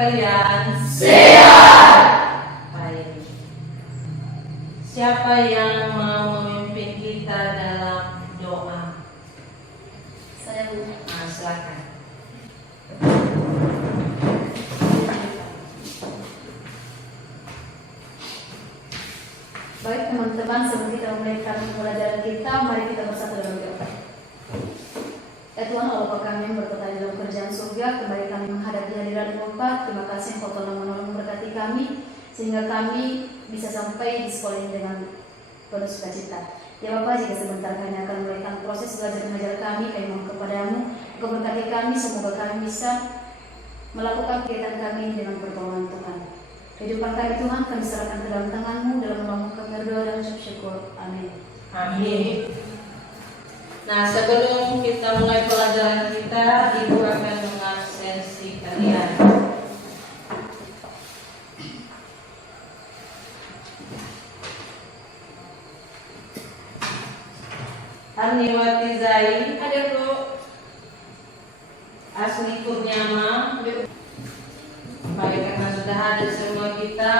kalian? Sehat. Baik. Siapa yang mau memimpin kita dalam doa? Saya Bu. Nah, silakan. Baik teman-teman, sebelum kita memulai pelajaran kita, mari kita bersatu dalam doa. Ya Tuhan Allah Bapa kami yang berkata dalam kerjaan surga, kembali kami menghadap di hadirat-Mu Bapa. Terima kasih Engkau telah menolong memberkati kami, sehingga kami bisa sampai di sekolah ini dengan penuh sukacita. Ya Bapak, jika sebentar kami akan mulaikan proses belajar mengajar kami mohon kepadamu, Engkau berkati kami, semoga kami bisa melakukan kegiatan kami dengan pertolongan Tuhan. Kehidupan kami Tuhan, kami serahkan ke dalam tangan-Mu, dalam nama kami berdoa dan ucap syukur. Amin. Amin. Nah, sebelum kita mulai pelajaran kita, Ibu akan mengabsensi kalian. Arniwati Zai, Hadir Bu. Asli Kurniama. Baik, karena sudah hadir semua kita,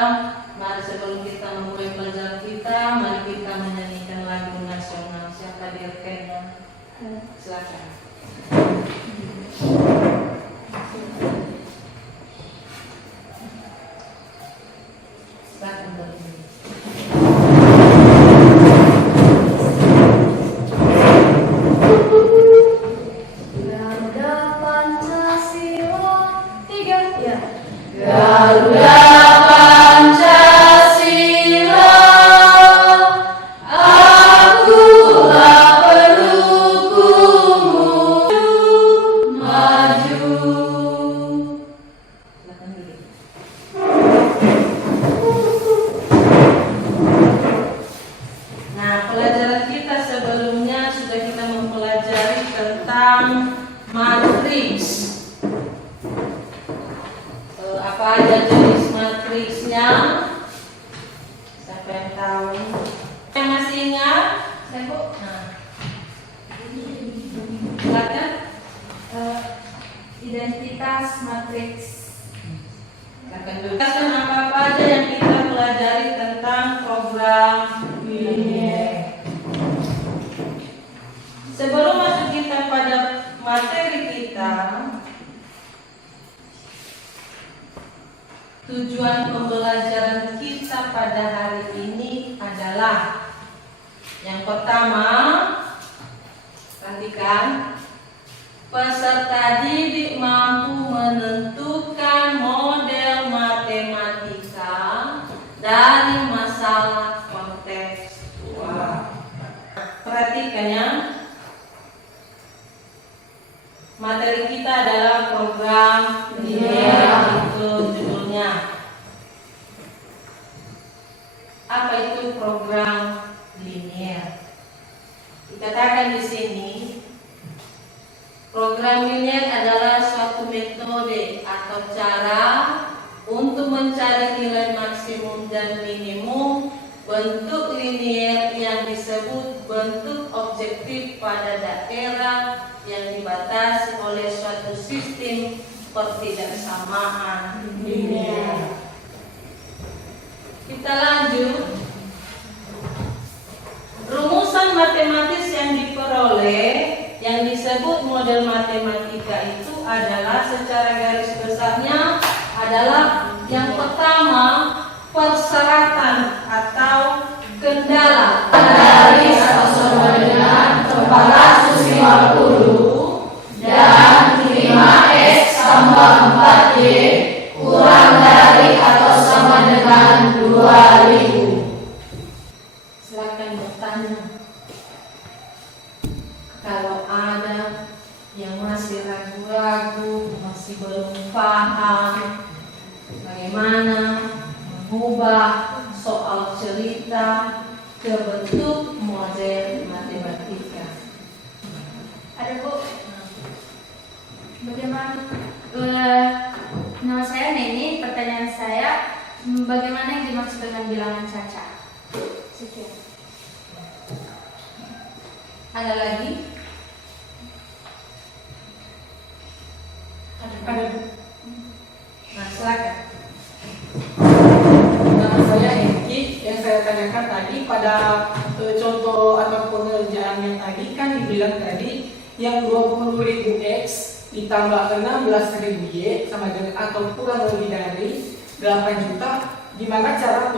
mari sebelum kita memulai pelajaran kita, mari kita menyanyikan lagu nasional. Siapa direkennya? Silakan. Silakan berdiri. Garuda Pancasila 3 ya. Garuda Pancasila, akulah pendukungmu, maju. Silakan duduk. Nah, pelajaran kita sebelumnya sudah kita mempelajari tentang matriks. Apa aja jenis matriksnya? Siapa yang tahu? Yang masih ingat? Saya Bu. Nah, silakan. Identitas matriks. Silakan dulu. Jelaskan apa aja yang kita pelajari tentang program linier. Sebelum masuk kita pada materi kita, tujuan pembelajaran kita pada hari ini adalah yang pertama, perhatikan, peserta didik mampu menentukan model matematika dari masalah kontekstual. Perhatikan ya. Materi kita adalah program linier, itu judulnya. Apa itu program linier? Dikatakan di sini, program linier adalah suatu metode atau cara untuk mencari nilai maksimum dan minimum bentuk linier yang disebut bentuk objektif pada daerah yang dibatasi oleh suatu sistem pertidaksamaan linier. Kita lanjut. Rumusan matematis yang diperoleh yang disebut model matematika itu adalah secara garis besarnya adalah yang pertama persyaratan atau kendala Dari atau sama dengan 450 dan 5x tambah 4y kurang dari atau sama dengan 2000. Silakan bertanya. Kalau ada yang masih ragu-ragu, masih belum paham bagaimana mengubah soal cerita ke bentuk model matematika. Ada Bu. Bagaimana? Nama saya Neni. Pertanyaan saya, bagaimana yang dimaksud dengan bilangan caca? Sekian. Ada lagi? Ada. Nah, silakan. Nama saya Hengki. Yang saya tanyakan tadi pada contoh atau pengerjaan yang tadi kan dibilang tadi yang 20.000 X ditambah 16.000 Y sama dengan atau kurang lebih dari 8 juta. Gimana cara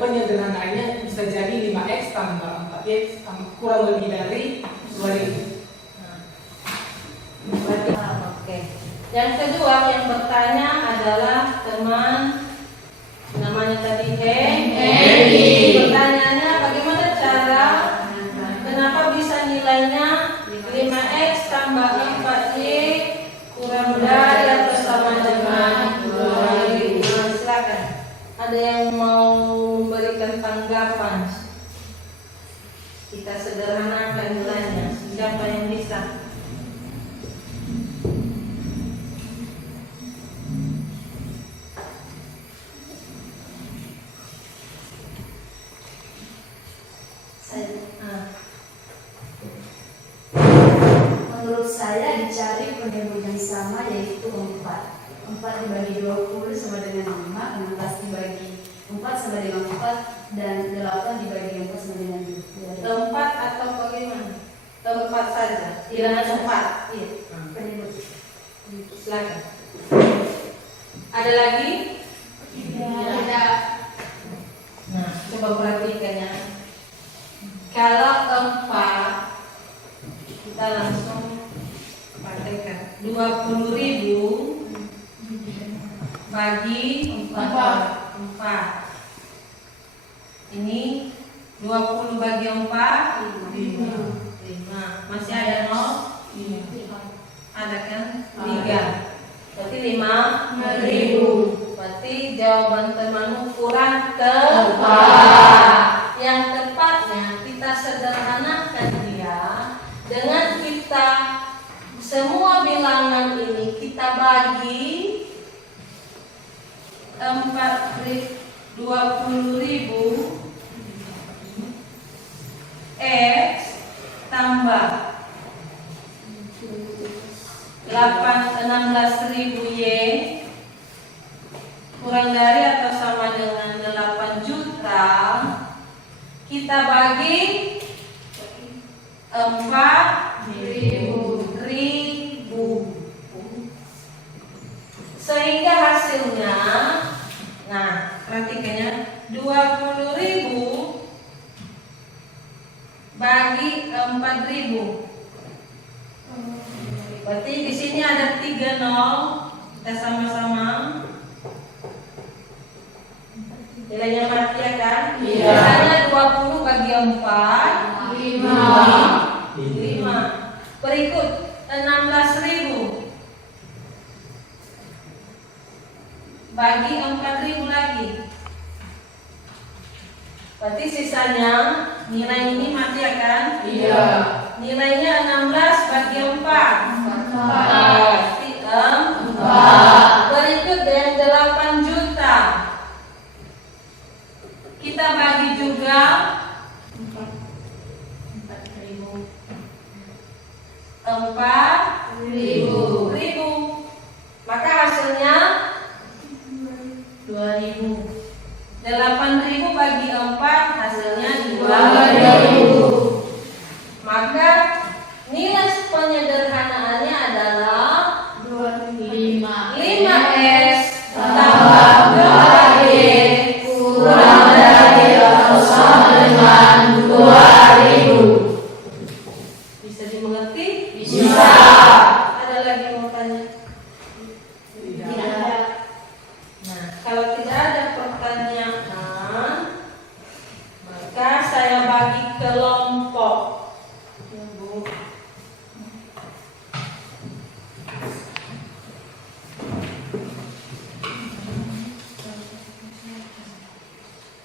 penyederhanaannya bisa jadi 5X tambah 4X kurang lebih dari 2.000? Berarti, oke. Yang kedua yang bertanya adalah teman namanya tadi Hengki. Pertanyaannya bagaimana cara kenapa bisa nilainya 5X tambah 4Y kurang dari atau sama dengan 2.000? Nah, silakan. Ada yang mau memberikan tanggapan? Kita sederhanakan nilainya. Siapa yang bisa? Menurut saya dicari penyebut yang sama yaitu 4. 4 dibagi 20 sama dengan 5, 16 dibagi 4 sama dengan 4, dan 8 dibagi 4 sama dengan 2. Tempat atau bagaimana? Tempat saja. Tidak ada tempat. Iya, penyebut. Silakan. Ada lagi? Tidak. Nah, coba perhatikan ya. Kalau 4 kita langsung praktekkan 20.000 bagi 4. Ini 20 bagi 4 5. Masih ada 0? Ada kan? 3. Berarti 5.000. Berarti jawaban temanmu kurang tepat. Yang tepatnya kita sederhanakan dia dengan kita semua bilangan ini kita bagi 20.000 X tambah 16.000 Y kurang dari atau sama dengan 8 juta. Kita bagi 4.000 sehingga hasilnya, nah perhatikannya, 20.000 bagi 4.000. Berarti di sini ada 3 nol. Kita sama-sama nilainya mati ya kan? Iya. Misalnya 20 bagi 4 5. Berikut 16.000 bagi 4.000 lagi. Berarti sisanya nilai ini mati ya kan? Iya. Nilainya 16 bagi 4. Berarti 4. Berikut yang 8 juta. Kita bagi juga 4.000. Maka hasilnya 2.000. 8.000 bagi 4 hasilnya 2.000. Maka nilai penyederhanaannya adalah 5X tambah 2Y kurang dari atau sama dengan 2.000. Bisa dimengerti? Bisa. Ada lagi yang mau tanya? Tidak ada. Nah, kalau tidak ada pertanyaan, maka saya bagi kelompok. Ya, Bu.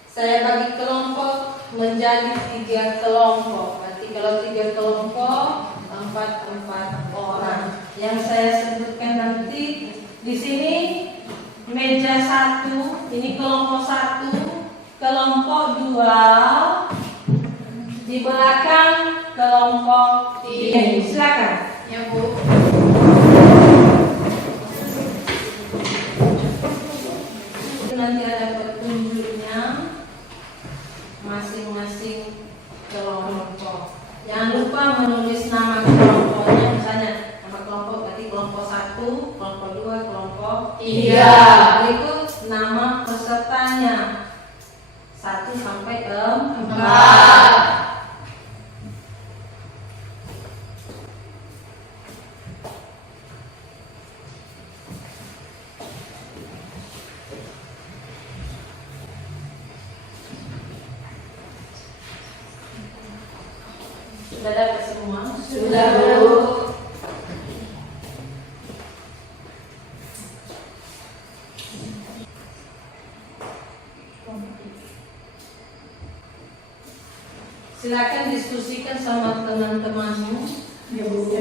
Saya bagi kelompok menjadi 3 kelompok. Nanti kalau 3 kelompok 4 orang. Yang saya sebutkan nanti di sini meja 1, ini kelompok 1, kelompok 2, di belakang kelompok 3. Silakan. Ya, Bu. Berikut nama pesertanya 1 sampai 4. Sudah dapat semua? Sudah, Bu. Silakan diskusikan sama teman-temanmu. Ya Bu.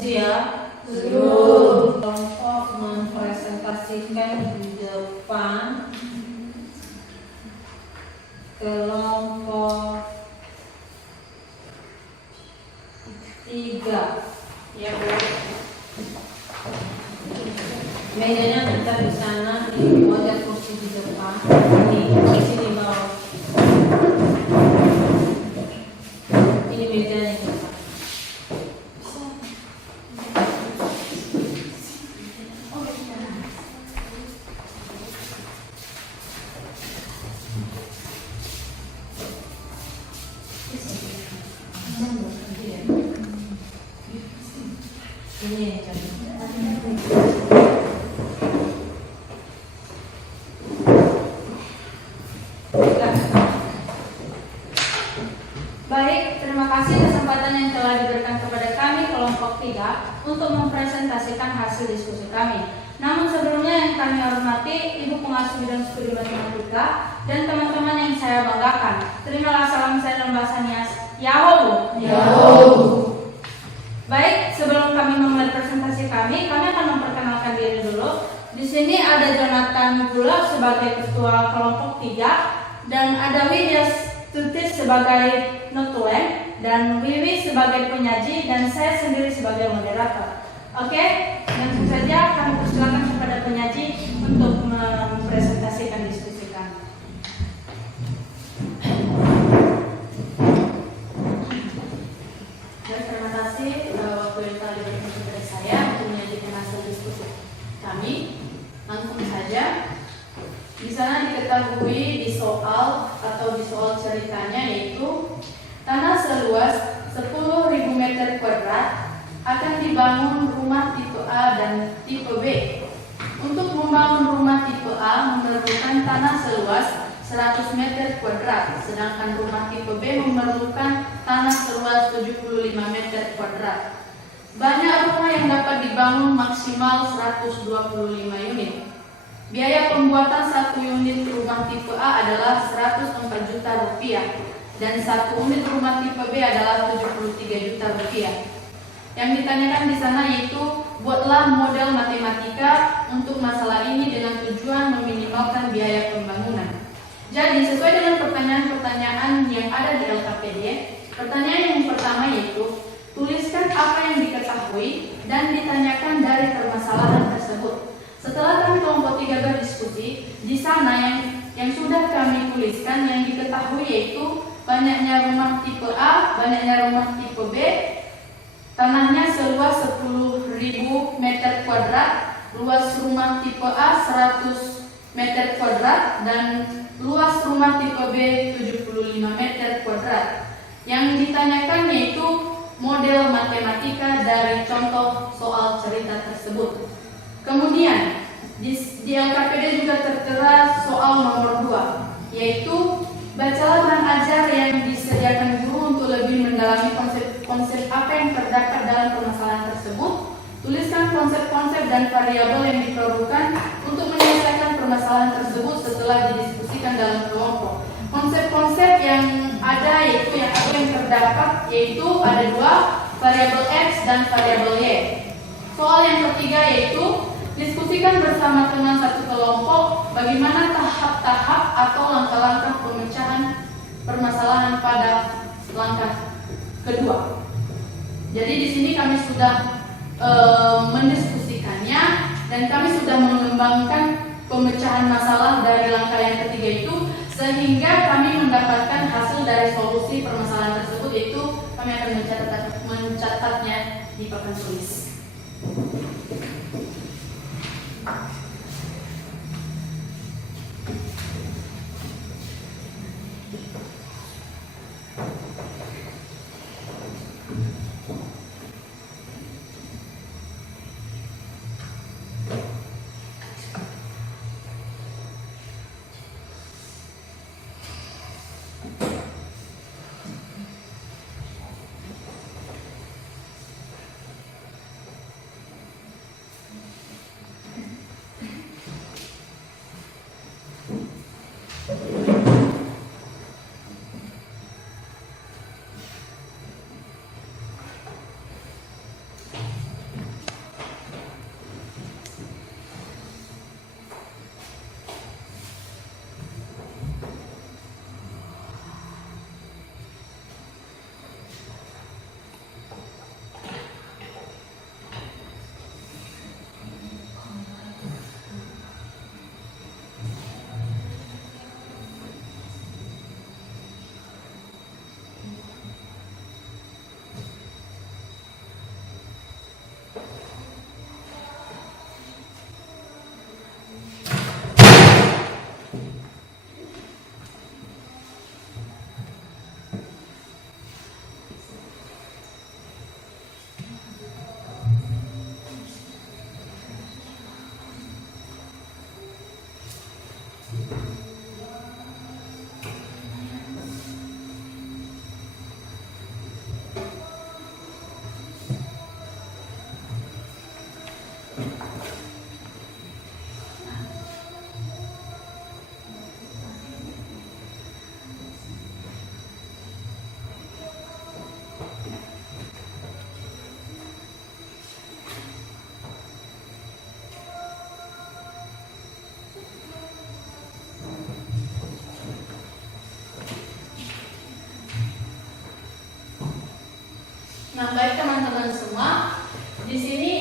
Siap? Belum. Kelompok mempresentasikan di depan kelompok 3. Ya Bu. Mejanya kita di sana di wajah kursi di depan. Di sini bawah. Ini mejanya kita. Ini Baik, terima kasih kesempatan yang telah diberikan kepada kami kelompok 3 untuk mempresentasikan hasil diskusi kami. Namun sebelumnya yang kami hormati Ibu Pengasuh Bidang Studi Matematika dan teman-teman yang saya banggakan. Terimalah salam saya dalam bahasa Nias. Yahoo Bu. Yahoo. Baik, sebelum kami memulai presentasi kami akan memperkenalkan diri dulu. Di sini ada Jonathan Gula sebagai ketua kelompok 3 dan ada Widya Tutis sebagai notulen dan Wiwi sebagai penyaji dan saya sendiri sebagai moderator. Oke, langsung saja kami persilakan kepada penyaji untuk mempresentasikan diskusi kami. dibangun rumah tipe A dan tipe B. Untuk membangun rumah tipe A memerlukan tanah seluas 100 meter kuadrat, sedangkan rumah tipe B memerlukan tanah seluas 75 meter kuadrat. Banyak rumah yang dapat dibangun maksimal 125 unit. Biaya pembuatan satu unit rumah tipe A adalah 104 juta rupiah dan satu unit rumah tipe B adalah 73 juta rupiah. Yang ditanyakan di sana yaitu buatlah model matematika untuk masalah ini dengan tujuan meminimalkan biaya pembangunan. Jadi sesuai dengan pertanyaan-pertanyaan yang ada di LKPD, pertanyaan yang pertama yaitu tuliskan apa yang diketahui dan ditanyakan dari permasalahan tersebut. Setelah kami kelompok 3 berdiskusi, di sana yang sudah kami tuliskan yang diketahui yaitu banyaknya rumah tipe A, banyaknya rumah tipe B, tanahnya seluas 10.000 meter kuadrat, luas rumah tipe A 100 meter kuadrat dan luas rumah tipe B 75 meter kuadrat. Yang ditanyakan yaitu model matematika dari contoh soal cerita tersebut. Kemudian di LKPD juga tertera soal nomor 2, yaitu bacalah bahan ajar yang disediakan guru untuk lebih mendalami konsep apa yang terdapat dalam permasalahan tersebut. Tuliskan konsep-konsep dan variabel yang diperlukan untuk menyelesaikan permasalahan tersebut setelah didiskusikan dalam kelompok. Konsep-konsep yang ada yaitu yang terdapat yaitu ada 2, variabel X dan variabel Y. Soal yang ketiga yaitu diskusikan bersama teman satu kelompok bagaimana tahap-tahap atau langkah-langkah pemecahan permasalahan pada langkah kedua. Jadi di sini kami sudah mendiskusikannya dan kami sudah mengembangkan pemecahan masalah dari langkah yang ketiga itu sehingga kami mendapatkan hasil dari solusi permasalahan tersebut yaitu kami akan mencatatnya di papan tulis. Nah, baik teman-teman semua, di sini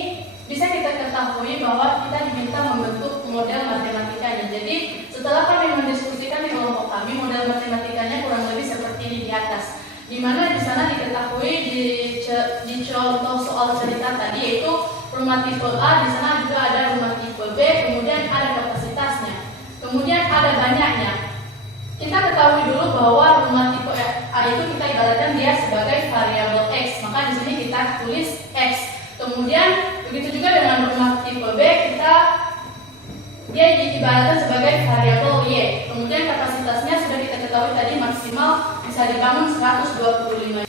bisa kita ketahui bahwa kita diminta membentuk model matematikanya. Jadi, setelah kami mendiskusikan di kelompok kami, model matematikanya kurang lebih seperti ini di atas. Di mana di sana diketahui di contoh soal cerita tadi yaitu rumah tipe A, di sana juga ada rumah tipe B, kemudian ada kapasitasnya. Kemudian ada banyaknya. Kita ketahui dulu bahwa rumah tipe A itu kita ibaratkan dia sebagai variabel X. Maka di sini kita tulis X. Kemudian begitu juga dengan rumah tipe B, dia diibaratkan sebagai variabel Y. Kemudian kapasitasnya sudah kita ketahui tadi maksimal bisa dibangun 125.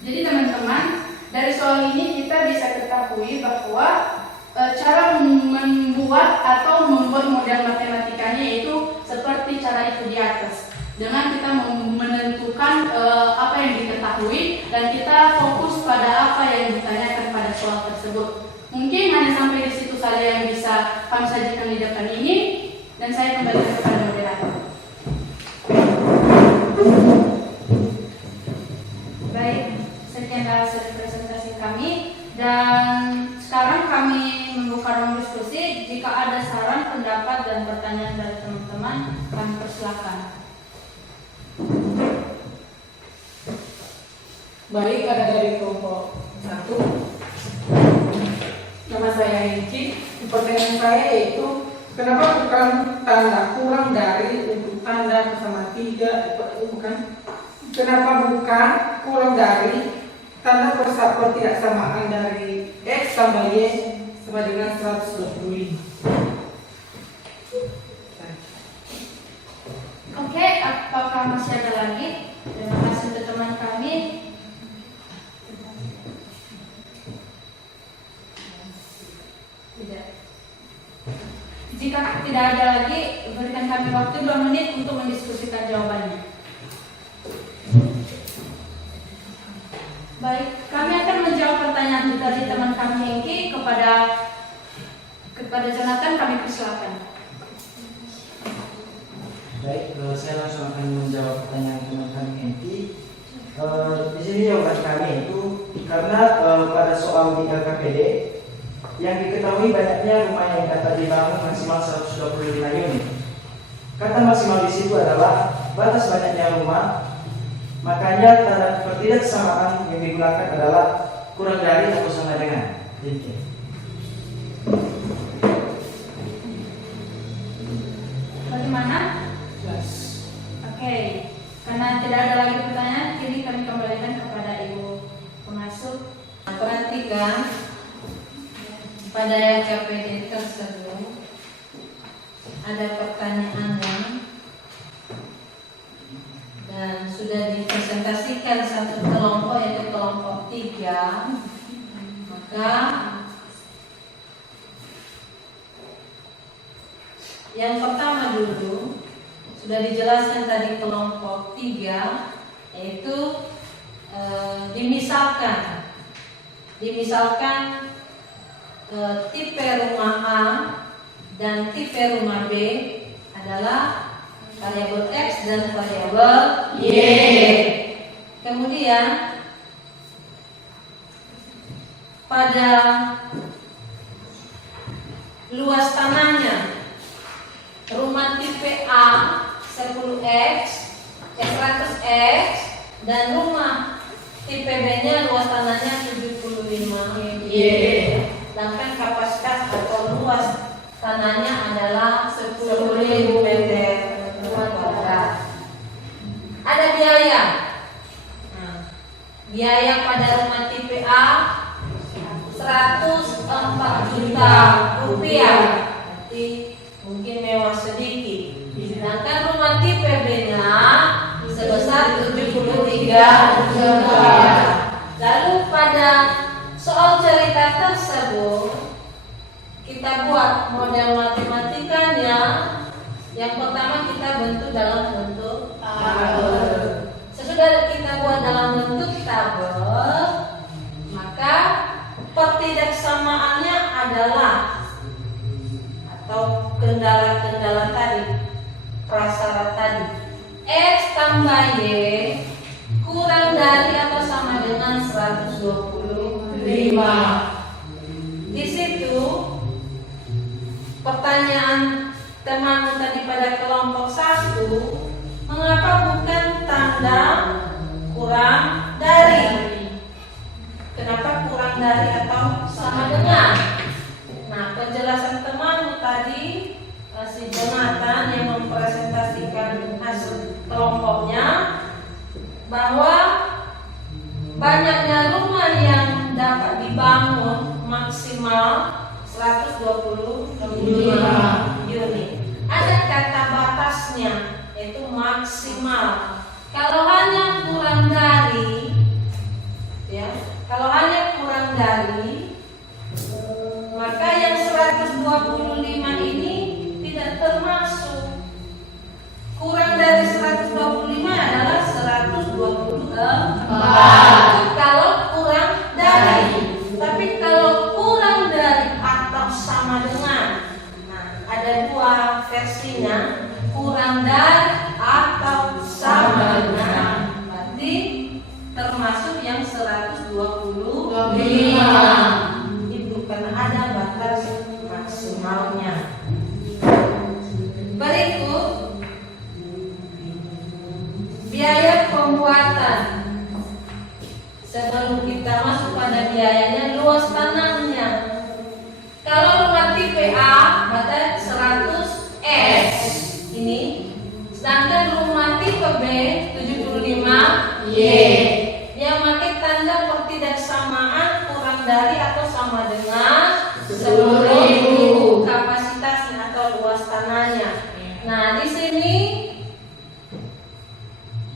Jadi teman-teman, dari soal ini kita bisa ketahui bahwa cara membuat atau membuat model matematikanya itu seperti cara itu di atas. Dengan kita menentukan apa yang diketahui dan kita fokus pada apa yang ditanyakan pada soal tersebut. Mungkin hanya sampai di situ saja yang bisa kami sajikan di depan ini, dan saya kembalikan kepada moderator. Baik, sekian hasil presentasi kami, dan sekarang kami membuka ruang diskusi. Jika ada saran, pendapat, dan pertanyaan dari teman-teman, kami persilakan. Baik, ada dari kelompok 1. Nama saya Hengki. Pertanyaan saya yaitu, kenapa bukan tanda kurang dari untuk tanda bersama 3? Bukan. Kenapa bukan kurang dari tanda persamaan dari X tambah Y sama dengan 125? Oke, apakah masih ada lagi? Terima kasih untuk teman kami. Tidak. Jika tidak ada lagi, berikan kami waktu 2 menit untuk mendiskusikan jawabannya. Baik, kami akan menjawab pertanyaan dari teman kami Hengki kepada Jonathan. Kami persilakan. Baik, saya langsung akan menjawab pertanyaan teman kami Hengki. Di sini jawaban kami itu karena pada soal 3 KPD yang diketahui banyaknya rumah yang dapat dibangun maksimal 125 unit. Kata maksimal di situ adalah batas banyaknya rumah, makanya tanda ketidaksamaan yang digunakan adalah kurang dari atau sama dengan. Bagaimana? Jelas. Oke, karena tidak ada lagi pertanyaan, kini kami kembalikan kepada Ibu pengasuh. Perhatikan pada KPD tersebut ada pertanyaannya dan sudah dipresentasikan satu kelompok, yaitu kelompok 3. Maka yang pertama dulu sudah dijelaskan tadi kelompok 3, yaitu dimisalkan tipe rumah A dan tipe rumah B adalah variabel X dan variabel Y. Kemudian pada luas tanahnya rumah tipe A 10X, 100X, dan rumah tipe B-nya luas tanahnya 75 Y. Sedangkan kapasitas atau luas tanahnya adalah 10.000 meter kuadrat. Ada biaya. Biaya pada rumah tipe A 104 juta rupiah. Berarti mungkin mewah sedikit. Sedangkan rumah tipe B-nya sebesar 73 juta. Lalu pada soal cerita tersebut kita buat model matematikanya. Yang pertama kita bentuk dalam bentuk tabel. Sesudah kita buat dalam bentuk tabel, maka pertidaksamaannya adalah atau kendala-kendala tadi, prasyarat tadi, X tambah Y kurang dari atau sama dengan 125. Di situ pertanyaan teman tadi pada kelompok 1, mengapa bukan tanda kurang dari? Kenapa kurang dari atau sama dengan? Nah, penjelasan teman tadi si Jonathan yang mempresentasikan hasil kelompoknya bahwa banyaknya rumah yang dapat dibangun maksimal 125 unit. Ada kata batasnya, yaitu maksimal. Kalau hanya kurang dari, ya, kalau hanya kurang dari, maka yang 125 ini tidak termasuk. Kurang dari 125 adalah 124. Kalau kurang dari. Tapi kalau kurang dari atau sama dengan, nah, ada dua versinya, kurang dari atau sama dengan, berarti termasuk yang 125. Itu karena ada batas maksimalnya. Berikut biaya pembuatan. Sebelum kita masuk pada biayanya, luas tanahnya. Kalau rumah tipe A, maka 100 S ini. Sedangkan rumah tipe B 75 Y. Yang pakai tanda pertidaksamaan kurang dari atau sama dengan 10.000 kapasitasnya atau luas tanahnya. Nah, di sini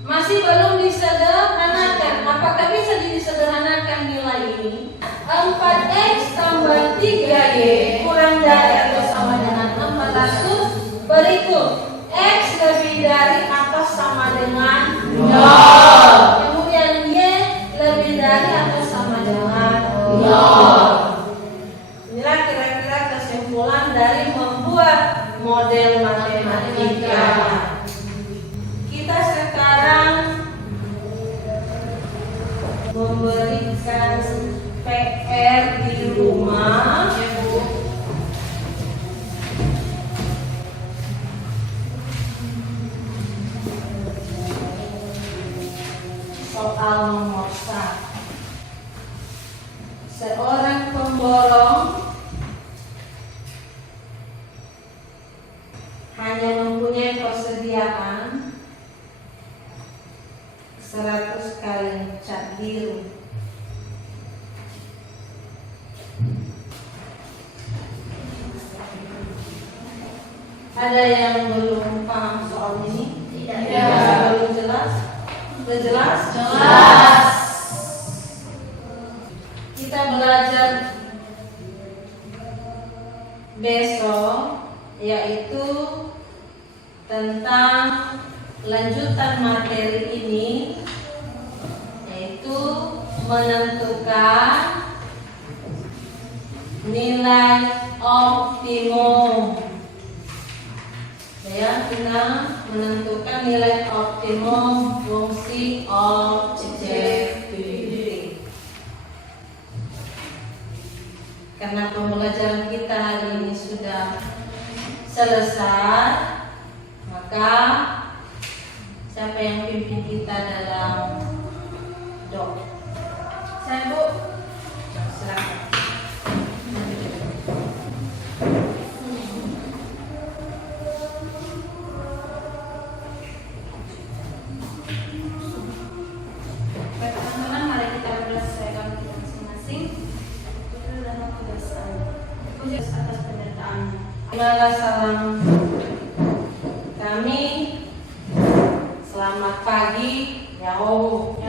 masih belum disederhanakan. Apakah bisa disederhanakan nilai ini? 4X tambah 3Y kurang dari atau sama dengan 400. Berikut X lebih dari atau sama dengan 0. Kemudian Y lebih dari atau sama dengan 0. Inilah kira-kira kesimpulan dari membuat model matematika. Kita sekarang memberikan PR di rumah. Soal nomor 1. Seorang pemborong hanya mempunyai persediaan 100 kali cat biru. Ada yang belum paham soal ini? Tidak. Belum jelas? Sudah jelas? Jelas. Kita belajar besok, yaitu tentang lanjutan materi ini, yaitu menentukan nilai optimum. Ya, kita menentukan nilai optimum fungsi objektivity. Karena pembelajaran kita hari ini sudah selesai, maka siapa yang pimpin kita dalam doa? Saya, Bu. Silakan. Teman-teman, mari kita menyelesaikan masing-masing. Itu dalam kebiasaan. Khusus atas penyertaannya. Inilah salam kami. Selamat pagi, Yahoo.